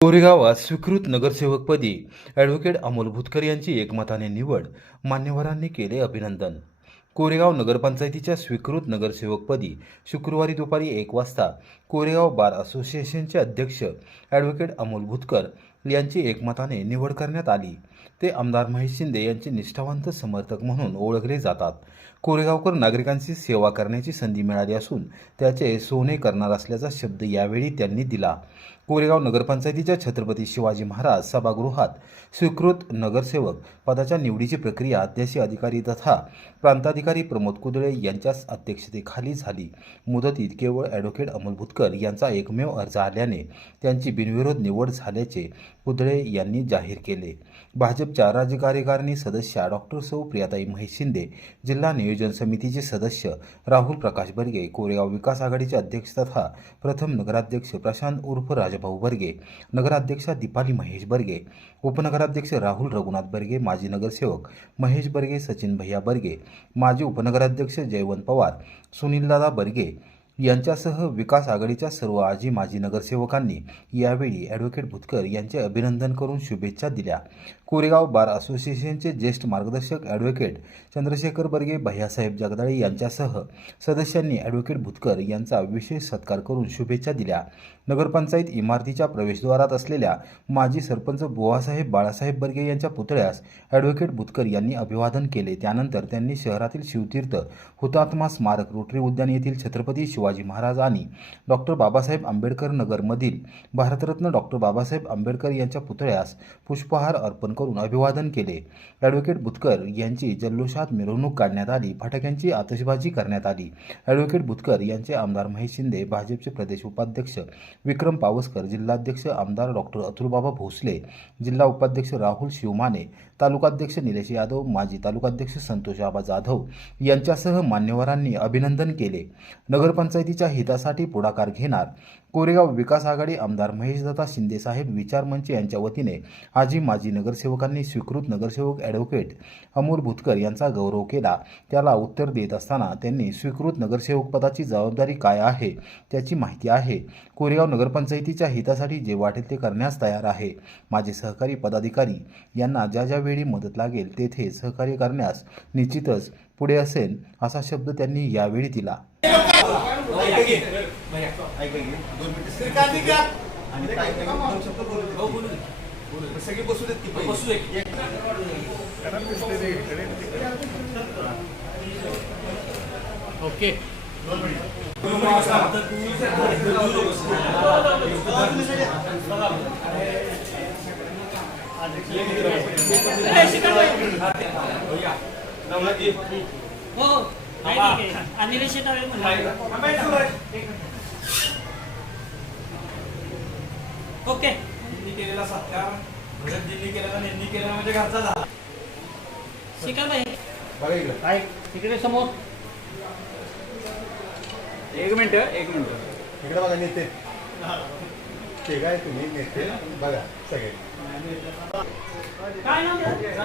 कोरेगावात स्वीकृत नगरसेवकपदी ॲडव्होकेट अमोल भुतकर यांची एकमताने निवड मान्यवरांनी केले अभिनंदन. कोरेगाव नगरपंचायतीच्या स्वीकृत नगरसेवकपदी शुक्रवारी दुपारी एक वाजता कोरेगाव बार असोसिएशनचे अध्यक्ष ॲडव्होकेट अमोल भुतकर यांची एकमताने निवड करण्यात आली. ते आमदार महेश शिंदे यांचे निष्ठावंत समर्थक म्हणून ओळखले जातात. कोरेगावकर नागरिकांची सेवा करण्याची संधी मिळाली असून त्याचे सोने करणार असल्याचा शब्द यावेळी त्यांनी दिला. कोरेगाव नगरपंचायतीच्या छत्रपती शिवाजी महाराज सभागृहात स्वीकृत नगरसेवक पदाच्या निवडीची प्रक्रिया अध्यक्षीय अधिकारी तथा प्रांताधिकारी प्रमोद कुदळे यांच्या अध्यक्षतेखाली झाली. मुदतीत केवळ ॲडव्होकेट अमोल भुतकर यांचा एकमेव अर्ज आल्याने त्यांची बिनविरोध निवड झाल्याचे कुदळे यांनी जाहीर केले. भाजपच्या राज्य कार्यकारिणी सदस्या डॉक्टर सौ प्रियाताई महेश शिंदे जिल्हा नियोजन समितीचे सदस्य राहुल प्रकाश बर्गे कोरेगाव विकास आघाडीचे अध्यक्ष तथा प्रथम नगराध्यक्ष प्रशांत उर्फ राजभाऊ बर्गे नगराध्यक्षा दीपाली महेश बर्गे उपनगराध्यक्ष राहुल रघुनाथ बर्गे माजी नगरसेवक महेश बर्गे सचिन भैया बर्गे माजी उपनगराध्यक्ष जयवंत पवार सुनीलदादा बर्गे यांच्यासह विकास आघाडीच्या सर्व आजी माजी नगरसेवकांनी यावेळी ॲडव्होकेट भुतकर यांचे अभिनंदन करून शुभेच्छा दिल्या. कोरेगाव बार असोसिएशनचे ज्येष्ठ मार्गदर्शक ॲडव्होकेट चंद्रशेखर बर्गे भैयासाहेब जगदाळे यांच्यासह सदस्यांनी ॲडव्होकेट भुतकर यांचा विशेष सत्कार करून शुभेच्छा दिल्या. नगरपंचायत इमारतीच्या प्रवेशद्वारात असलेल्या माजी सरपंच बुवासाहेब बाळासाहेब बर्गे यांच्या पुतळ्यास ॲडव्होकेट भुतकर यांनी अभिवादन केले. त्यानंतर त्यांनी शहरातील शिवतीर्थ हुतात्मा स्मारक रोटरी उद्यान येथील छत्रपती शिवाजी महाराज आणि डॉक्टर बाबासाहेब आंबेडकर नगरमधील भारतरत्न डॉक्टर बाबासाहेब आंबेडकर यांच्या पुतळ्यास पुष्पहार अर्पण करून अभिवादन केले. ॲडव्होकेट बुतकर यांची जल्लोषात मिरवणूक काढण्यात आली. फटाक्यांची आतषबाजी करण्यात आली. ॲडव्होकेट बुतकर यांचे आमदार महेश शिंदे भाजपचे प्रदेश उपाध्यक्ष विक्रम पावसकर जिल्हाध्यक्ष आमदार डॉक्टर अतुलबाबा भोसले जिल्हा उपाध्यक्ष राहुल शिवमाने तालुकाध्यक्ष निलेश यादव माजी तालुकाध्यक्ष संतोष आबा जाधव यांच्यासह मान्यवरांनी अभिनंदन केले. नगरपंचायतीच्या हितासाठी पुढाकार घेणार कोरेगाव विकास आघाडी आमदार महेशदत्ता शिंदेसाहेब विचारमंच यांच्या वतीने आजी माजी नगरसेवकांनी स्वीकृत नगरसेवक ॲडव्होकेट अमोल भुतकर यांचा गौरव केला. त्याला उत्तर देत असताना त्यांनी स्वीकृत नगरसेवक पदाची जबाबदारी काय आहे त्याची माहिती आहे. कोरेगाव नगरपंचायतीच्या हितासाठी जे वाटेल ते करण्यास तयार आहे. माझे सहकारी पदाधिकारी यांना ज्या ज्यावेळी मदत लागेल तेथे सहकार्य करण्यास निश्चितच पुढे असेल असा शब्द त्यांनी यावेळी दिला. सगळी बसू देत की बसू ओके. हो अन्वेषण ओके. यांनी केलेला सत्कार भगतजींनी केलेला आणि यांनी केलेला म्हणजे घरचा झाला. शिका बाई बघा इकडे. काय तिकडे समोर. एक मिनिट एक मिनिट. इकडे बघा नेते. ते काय तुम्ही नेते? बघा सगळे. काय नाव त्याचं?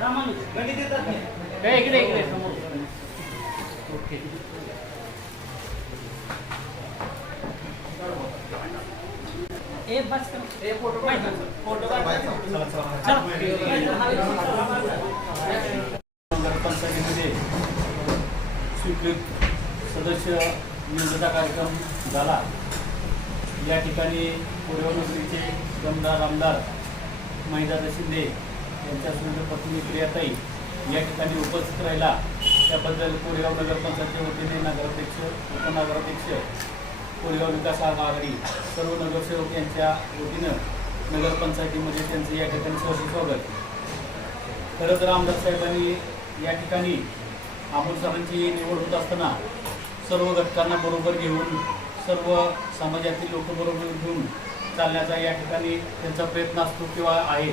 रामानुज. ए, इकडे इकडे. समोर ओके. ए बस कर. फोटो नगरपंचायतीमध्ये स्वीकृत सदस्य निवडीचा कार्यक्रम झाला. या ठिकाणी कोरेगाव नगरीचे दमदार आमदार महिदादा शिंदे यांच्या सुंदर पत्नी प्रियाताई या ठिकाणी उपस्थित राहिला. त्याबद्दल कोरेगाव नगरपंचायतीच्या वतीने नगराध्यक्ष उपनगराध्यक्ष कोरेगाव विकास आघाडी सर्व नगरसेवक यांच्या वतीनं नगरपंचायतीमध्ये त्यांचं या ठिकाणी सहर्ष स्वागत. खरं तर आमदार साहेबांनी या ठिकाणी अमोल सरांची निवड होत असताना सर्व घटकांना बरोबर घेऊन सर्व समाजातील लोक बरोबर घेऊन चालण्याचा या ठिकाणी त्यांचा प्रयत्न असतो किंवा आहे.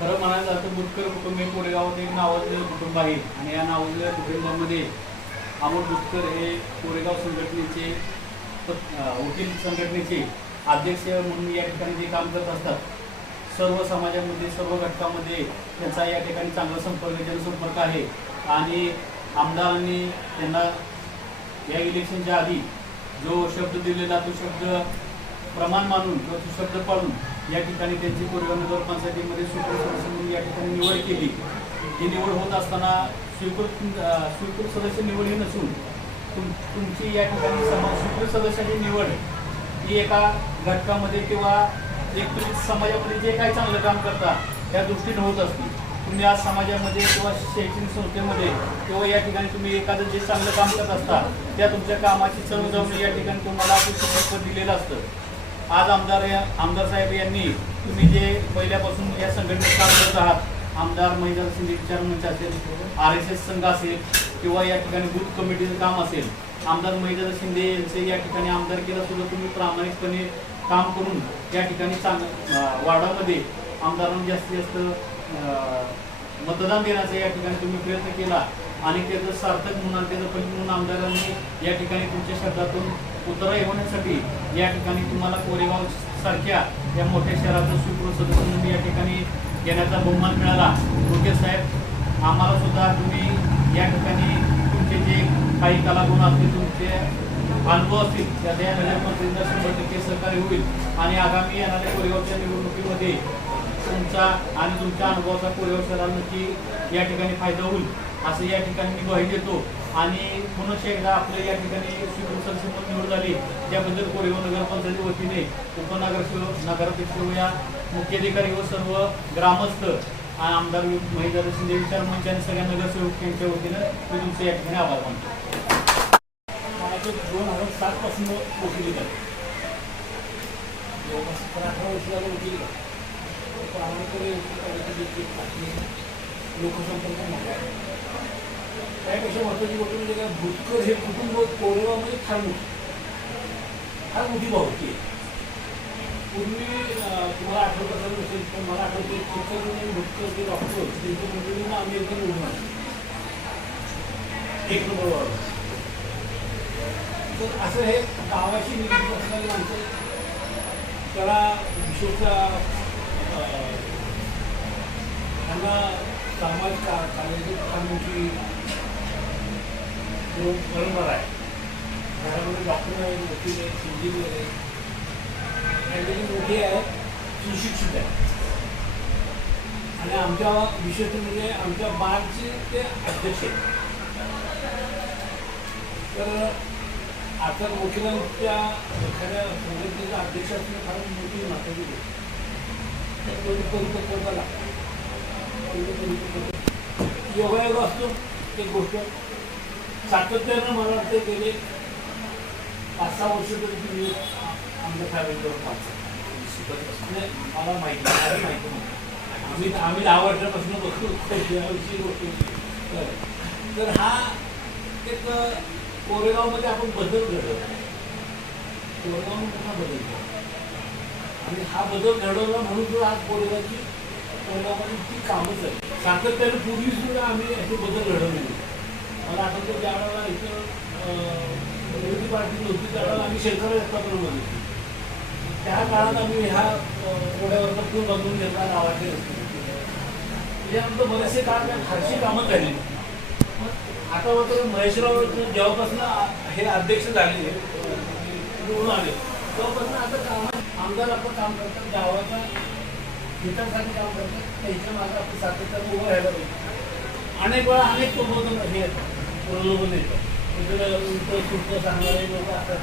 खरं म्हणायला जातं तर बुटकर कुटुंब हे कोरेगावात एक नावाजलेलं कुटुंब आहे आणि या नावाजलेल्या कुटुंबामध्ये अमोल बुटकर हे कोरेगाव संघटनेचे प- वकील संघटनेचे अध्यक्ष म्हणून या ठिकाणी जे काम करत असतात सर्व समाजामध्ये सर्व घटकामध्ये त्यांचा या ठिकाणी चांगला संपर्क जनसंपर्क आहे. आणि आमदारांनी त्यांना या इलेक्शनच्या आधी जो शब्द दिलेला तो शब्द प्रमाण मानून किंवा तो शब्द पाळून या ठिकाणी त्यांची कोरेगाव नगर पंचायतीमध्ये स्वीकृत म्हणून या ठिकाणी निवड केली. ही निवड होत असताना स्वीकृत स्वीकृत सदस्य निवड ही नसून तुम तुमची या ठिकाणी समाज स्वीकृत सदस्याची निवड ही एका घटकामध्ये किंवा एक तुम्ही समाजामध्ये जे काही चांगलं काम करता त्या दृष्टीने होत असते. तुम्ही आज समाजामध्ये किंवा शैक्षणिक संस्थेमध्ये किंवा या ठिकाणी तुम्ही एखादं जे चांगलं काम करत असता त्या तुमच्या कामाची चव जाऊन या ठिकाणी तुम्हाला अपेक्षित दिलेलं असतं. आज आमदार या आमदार साहेब यांनी तुम्ही जे पहिल्यापासून या संघटनेत काम करत आहात आमदार महिला शिंदे विचार मंच असेल आर एस एस संघ असेल किंवा या ठिकाणी बूथ कमिटीचं काम असेल आमदार महिला शिंदे यांचे या ठिकाणी आमदार केला सुद्धा तुम्ही प्रामाणिकपणे काम करून या ठिकाणी चांग वार्डामध्ये आमदारांना जास्तीत जास्त मतदान देण्याचा या ठिकाणी तुम्ही प्रयत्न केला. आणि त्याचं सार्थक म्हणून त्याचं फलित म्हणून आमदारांनी या ठिकाणी तुमच्या शब्दातून उतरा येण्यासाठी या ठिकाणी तुम्हाला कोरेगाव सारख्या या मोठ्या शहराचं स्वीकृत सदस्य म्हणून या ठिकाणी घेण्याचा बहुमान मिळाला. मुकेश साहेब आम्हाला सुद्धा तुम्ही या ठिकाणी तुमचे जे काही कलागुण असतील तुमचे अनुभव असतील त्या त्या शंभर टक्के सहकार्य होईल. आणि आगामी येणाऱ्या कोरेगावच्या निवडणुकीमध्ये तुमचा आणि तुमच्या अनुभवाचा कोरेगाव शहराला नक्की या ठिकाणी फायदा होईल असं या ठिकाणी मी ग्वाही देतो. आणि पुनश्च एकदा आपल्या या ठिकाणी स्वीकृत निवड झाली त्याबद्दल कोरेगाव नगरपंचायती वतीने उपनगर नगराध्यक्ष या मुख्याधिकारी व सर्व ग्रामस्थ आणि आमदार महिला शिंदे विचार मंच आणि सगळ्या नगरसेवक यांच्या वतीनं मी तुमचे या ठिकाणी आभार मानतो. दोन हजार सातपासून वकिली झाली. अठरा वर्ष लोकसंपर्क त्यापेक्षा महत्वाची गोष्ट म्हणजे काय भूतकर हे कुटुंब कोरेगावमध्ये फार मोठी फार मोठी भावकी आहे पूर्वी तुम्हाला आठवत असेल नसेल पण मला आठवते शिक्षक म्हणून भक्त ते डॉक्टर त्यांच्या मुलींना आम्ही एकदम उभं आणलं एक नंबर तर असं हे गावाशी निगडीत असणारी माणसं त्याला विशेषतः त्यांना सामाजिक का कार्याची कामाची जो परंपरा आहे घरामध्ये डॉक्टर आहेत वकील आहेत इंजिनियर आहे त्यांची मोठी आहे सुशिक्षित आहे. आणि आमच्या विशेष म्हणजे आमच्या बारचे ते अध्यक्ष आहेत. तर आता वकिलांच्या एखाद्या संघटनेचा अध्यक्ष असणं फार मोठी महत्वाची गोष्ट आहे. तर योगायोग असतो एक गोष्ट. सातत्यानं मला वाटतं गेले. पाच सहा वर्ष तरी तुम्ही आमच्या फॅमिलीवर पाच नाही मला माहिती मला माहिती आम्ही आम्ही दहा वर्षापासून बघतो याविषयी गोष्ट तर हा एक कोरेगावमध्ये आपण बदल घडवला कोरेगाव मोठा बदल केला आणि हा बदल घडवला म्हणून सुद्धा आज कोरेगावची कोरेगावमध्ये ती कामं झाली सातत्यानं पूर्वी सुद्धा आम्ही असे बदल घडवले मला आठवतं ज्या वेळेला इथं विरोधी पार्टी नव्हती त्यावेळेला आम्ही शेतकरी रस्तापर्यंत बघितली त्या काळात आम्ही ह्या ओढ्यावर पूल बांधून घेतला गावाचे रस्ते त्याच्यानंतर बरेचसे काळ त्या फारशी कामं झाली. मग आता मात्र महेशराव जेव्हापासून हे अध्यक्ष झाले निवडून आले तेव्हापासून आता काम आमदार आपण काम करतात गावाच्या हितासाठी काम करतात त्यांच्या मागे आपण सातत्यानं उभं राहायला पाहिजे. अनेक वेळा अनेक प्रबोधन हे येतात प्रलोभन येतं. इकडे उलटं सुटतं सांगणारे लोक असतात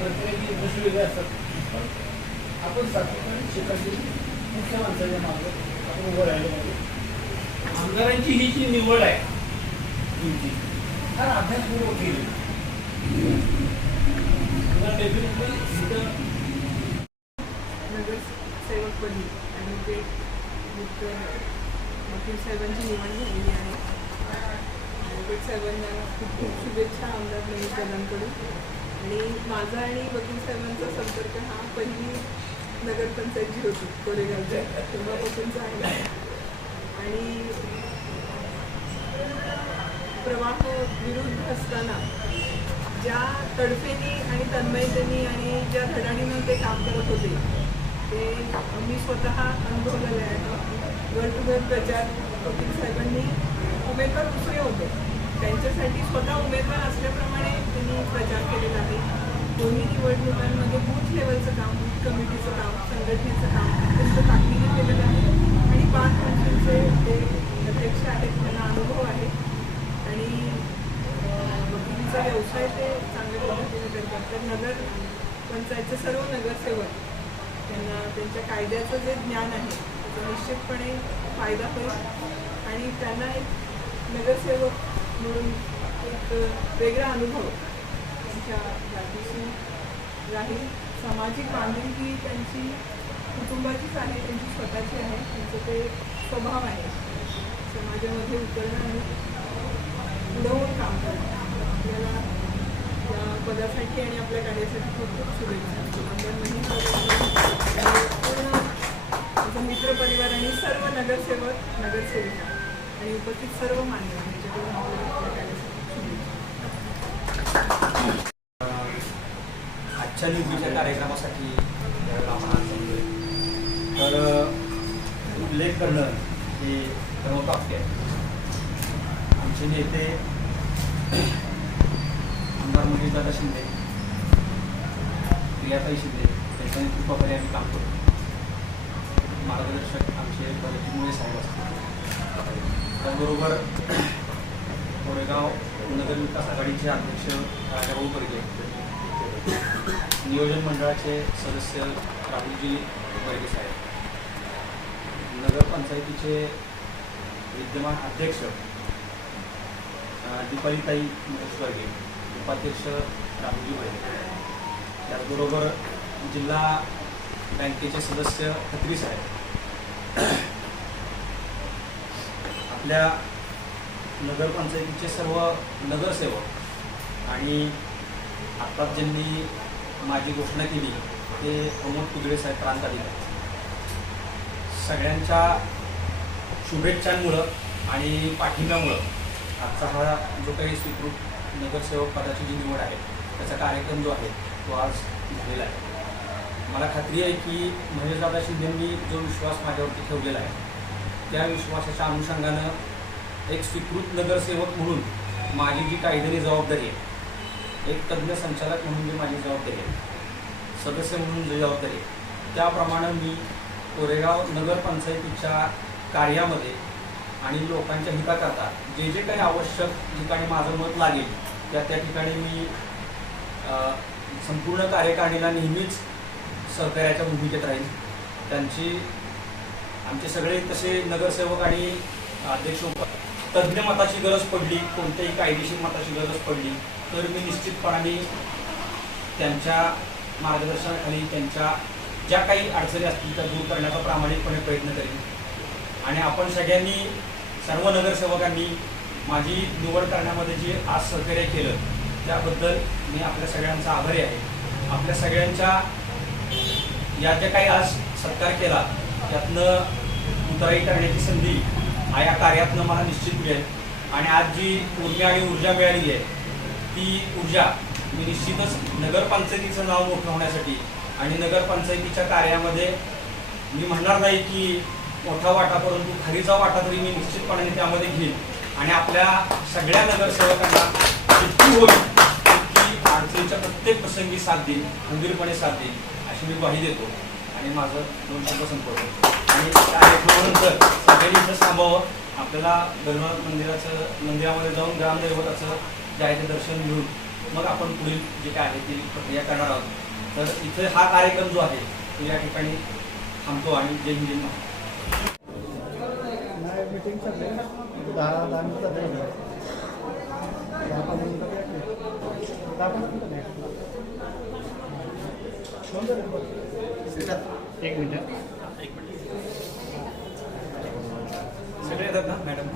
प्रत्येकाची दृष्टी वेगळी असतात. पण आपण सातत्याने शिकायची मुख्य माणसाच्या मागे आपण उभं राहायला पाहिजे. आमदारांची ही जी निवड आहे तुमची. फार अभ्यासपूर्वक केली. नगरसेवकपदी आणि ते वकील साहेबांची निवड झालेली आहे. वकील साहेबांना खूप खूप शुभेच्छा आमदार नवीन प्रधानकडून आणि माझा आणि वकील साहेबांचा संपर्क हा पहिली नगरपंचायतची होती कोरेगावच्या तेव्हापासूनचा आहे. आणि प्रवाह विरुद्ध असताना ज्या तडफेनी आणि तन्मयतेनी आणि ज्या धडाडीनं ते काम करत होते ते मी स्वतः अनुभवलेलं आहे घर टू घर प्रचार कपिल साहेबांनी उमेदवार दुसरे होते. त्यांच्यासाठी स्वतः उमेदवार असल्याप्रमाणे त्यांनी प्रचार केलेला आहे. दोन्ही निवडणुकांमध्ये बूथ लेवलचं काम कमिटीचं काम संघटनेचं काम अत्यंत ताकदीने केलेलं आहे. आणि पाच वर्षांचे ते अध्यक्ष आहेत त्यांना अनुभव आहे. आणि वकिलीचा व्यवसाय ते चांगल्या पद्धतीने करतात. तर नगर पंचायतचे सर्व नगरसेवक त्यांना त्यांच्या कायद्याचं जे ज्ञान आहे त्याचा निश्चितपणे फायदा होईल. आणि त्यांना एक नगरसेवक म्हणून एक वेगळा अनुभव त्यांच्या जातीशी राहील. सामाजिक बांधिलकी त्यांची कुटुंबाचीच आहे त्यांची स्वतःची आहे त्यांचं ते स्वभाव आहे. समाजामध्ये उतरणं आणि पुढं काम करणं. आपल्याला या पदासाठी आणि आपल्या कार्यासाठी खूप खूप शुभेच्छा. पूर्ण माझा मित्रपरिवार आणि सर्व नगरसेवक नगरसेविका आणि उपस्थित सर्व मान्यवर यांच्याकडून आपल्याला आपल्या कार्यासाठी शुभेच्छा आजच्या निवडीच्या कार्यक्रमासाठी यावेळेला आपण तर उल्लेख करणं हे क्रमप्राप्ती आहे. आमचे नेते आमदार मुरलीदादा शिंदे प्रियाताई शिंदे त्यांच्या नेतृत्वाखाली आम्ही काम करतो मार्गदर्शक आमचे मुळे साहेब असतात त्याचबरोबर कोरेगाव नगर विकास आघाडीचे अध्यक्ष राजाभाऊ परगे नियोजन मंडळाचे सदस्य राहुलजी वर्गे साहेब. नगरपंचायतीचे विद्यमान अध्यक्ष दीपालीताई महेश वर्गे उपाध्यक्ष राहुलजी वर्गे. त्याचबरोबर जिल्हा बँकेचे सदस्य खत्री साहेब. आपल्या नगरपंचायतीचे सर्व नगरसेवक आणि आत्ताच ज्यांनी माझी घोषणा केली ते प्रमोद कुदळे साहेब प्रांत अधिकारी सगळ्यांच्या शुभेच्छांमुळं आणि पाठिंब्यामुळं आजचा हा जो काही स्वीकृत नगरसेवक पदाची जी निवड आहे त्याचा कार्यक्रम जो आहे तो आज झालेला आहे. मला खात्री आहे की महेशदादा शिंदेंनी जो विश्वास माझ्यावरती ठेवलेला आहे त्या विश्वासाच्या अनुषंगानं एक स्वीकृत नगरसेवक म्हणून माझी जी कायद्याने जबाबदारी आहे एक तज्ज्ञ संचालक म्हणून जी माझी जबाबदारी आहे. सदस्य म्हणून जी जबाबदारी आहे. त्याप्रमाणे मी कोरेगाव नगरपंचायतीच्या कार्यामध्ये आणि लोकांच्या हिताकरता जे जे काही आवश्यक ठिकाणी माझं मत लागेल त्या त्या ठिकाणी मी संपूर्ण कार्यकारिणीला नेहमीच सहकार्याच्या भूमिकेत राहील. त्यांची आमचे सगळे तसे नगरसेवक आणि अध्यक्ष उप तज्ज्ञ मताची गरज पडली कोणत्याही कायदेशीर मताची गरज पडली तर मी निश्चितपणाने त्यांच्या मार्गदर्शनाखाली त्यांच्या ज्या काही अडचणी असतील त्या दूर करण्याचा प्रामाणिकपणे प्रयत्न करेन. आणि आपण सगळ्यांनी सर्व नगरसेवकांनी माझी निवड करण्यामध्ये जे आज सहकार्य केलं त्याबद्दल मी आपल्या सगळ्यांचा आभारी आहे. आपल्या सगळ्यांच्या या ज्या काही आज सत्कार केला त्यातनं उतराई करण्याची संधी हा या कार्यातनं मला निश्चित मिळेल. आणि आज जी ऊर्जा आणि ऊर्जा मिळाली आहे ती ऊर्जा मी निश्चितच नगरपंचायतीचं नाव मोठं होण्यासाठी आणि नगरपंचायतीच्या कार्यामध्ये मी म्हणणार नाही की मोठा वाटा परंतु खरीचा वाटा तरी मी निश्चितपणाने त्यामध्ये घेईन. आणि आपल्या सगळ्या नगरसेवकांना जितकी होईल तितकी अडचणीच्या प्रत्येक प्रसंगी साथ देईल खंबीरपणे साथ देईल अशी मी ग्वाही देतो. आणि माझं दोन शब्द संपवतो. आणि कार्यक्रमानंतर सगळ्यांनी इथं थांबावं. आपल्याला धर्मनाथ मंदिराचं मंदिरामध्ये जाऊन ग्रामदैवताचं जे आहे ते दर्शन घेऊन मग आपण पुढील जे काय आहे ती प्रक्रिया करणार आहोत. तर इथे हा कार्यक्रम जो आहे तो या ठिकाणी थांबतो आणि जय हिंद जय महाराष्ट्र. नाही दहा एक मिनिट. सगळे येतात ना मॅडम?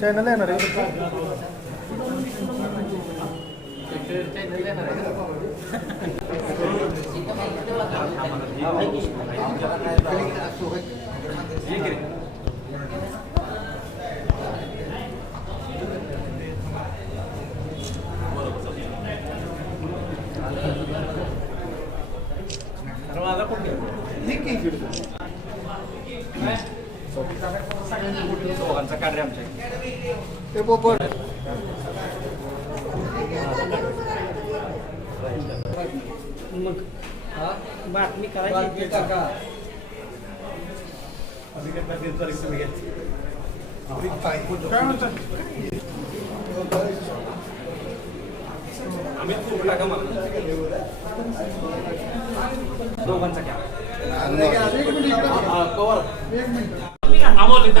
चॅनल येणार आहे ठीक आहे माझा कोण दोघांचा कार्य आमच्या ते पोपट मग बातमी करायची काय म्हणतात आम्ही खूप टाका मला दोघांचा. एक मिनिट. अमोल इथं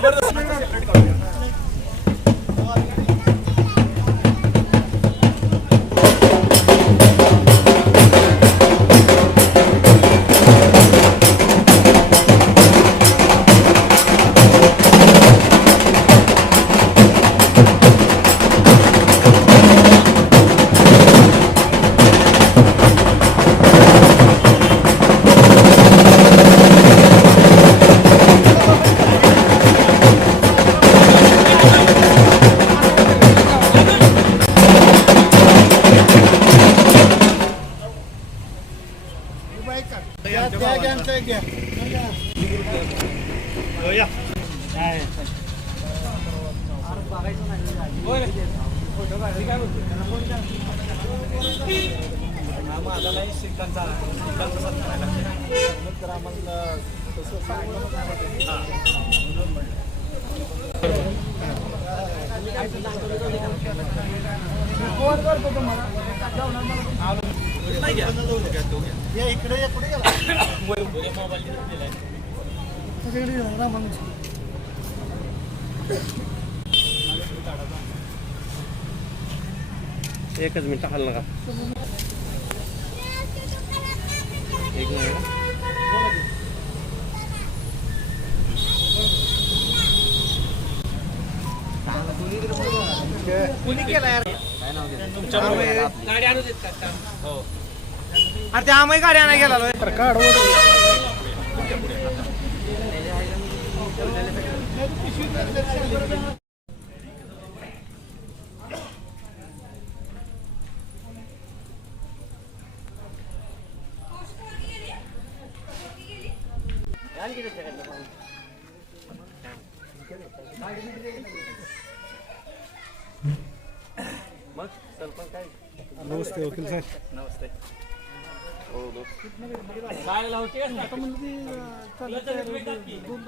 ਜ਼ਬਰਦਸਤ। एकच मिनिट हल नका. एक मिनिट. कुणी केला यार गाडी आणू देत का अरे त्या आम्ही गाडी आणायला गेला काढ नमस्ते वकील साहेब. नमस्ते. काय लावते आता म्हणजे दोन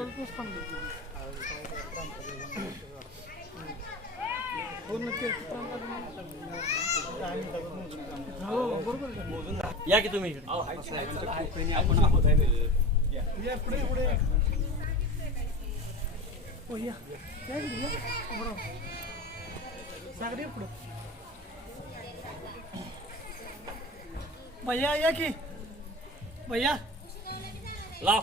भैया या की। भैया। लाव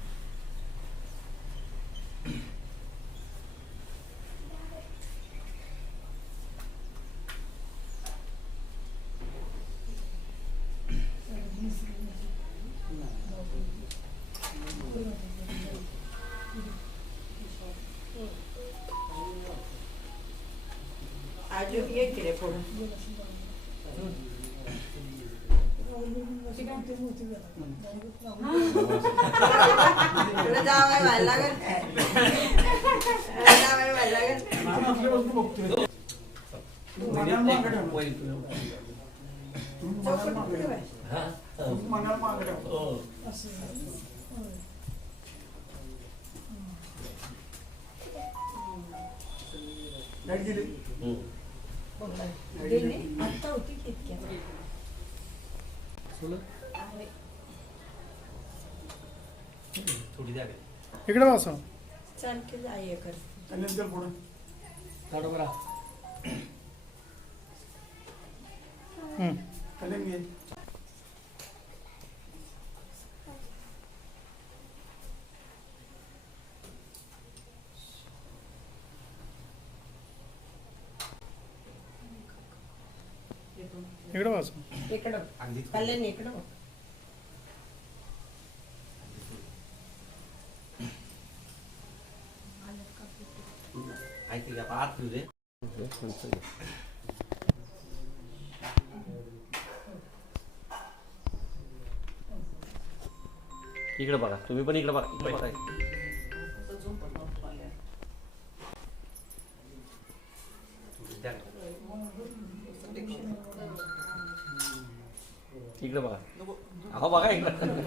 इकडे बसा. चालते जाय कर त्यानंतर पुढं. हम्म. कलिंग घे. इकडे बसा इकडं कल्याण इकडं इकडे बघा तुम्ही पण इकडे बघा इकडे बघा. इकडे बघा. अहो बघा इकडे.